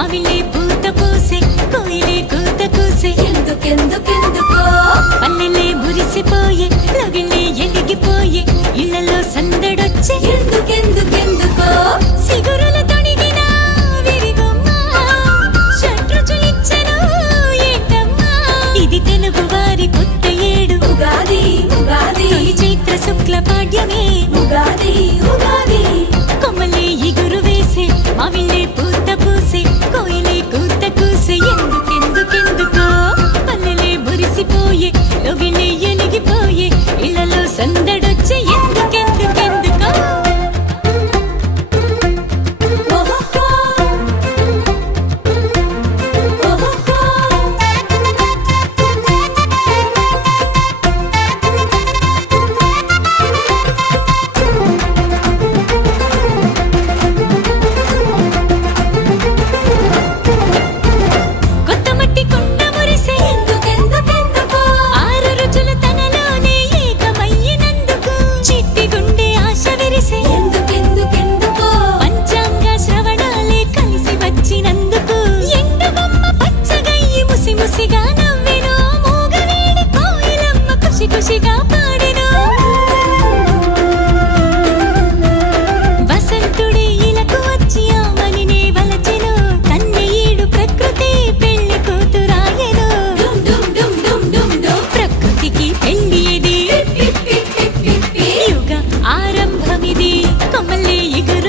మావిలే పూత పూసే కోయిలే కూత కూసే ఎందుకెందుకెందుకో పల్లెలే మురిసిపోయే లగిలే ఎలిగిపోయే ఇళ్లలో సందడొచ్చే ఎందుకెందుకెందుకో సిగురుల తొడిగిన విరిగొమ్మ షడ్రుచులిచ్చెను ఏంటమ్మా ఇది తెలుగు వారి కొత్త ఏడు ఉగాది ఉగాది తొలి చైత్ర శుక్ల పాడ్యమే ఉగాది ఉగాది కొమ్మలే ఇగురు వేసే మావిలే పూత పూసే కోయిలే కూత కూసే ఎందుకెందుకెందుకో పల్లెలే మురిసిపోయే లొగిలే ఎలిగిపోయే ఇళ్లలో సందడొచ్చే ఎందుకెందుకెందుకో ఓహో ఓహో కొత్త మట్టి కుండ మురిసే ఎందుకెందుకెందుకో ఆరు రుచులు తనలోనే ఏకమయ్యినందుకు చిట్టి గుండె ఆశ విరిసే ఎందుకెందుకెందుకో పంచాంగ శ్రవణాలే కలిసి వచ్చినందుకు ఎండుబొమ్మ పచ్చగయ్యి ముసి ముసిగా నవ్వెను మూగవేడి కోయిలమ్మ ఖుషి ఖుషిగా పాడెను వసంతుడే ఇలకు వచ్చి ఆమనినే వలచెను కన్నెయీడు ప్రకృతి పెళ్లి కూతురాయెను డుమ్ డుమ్ డుమ్ డుమ్ డుమ్ డుమ్ ప్రకృతికి పెళ్లి ఇది పిప్ పిప్ పిప్ పిప్ పిప్ యుగ ఆరంభమిది కొమ్మలే ఇగురు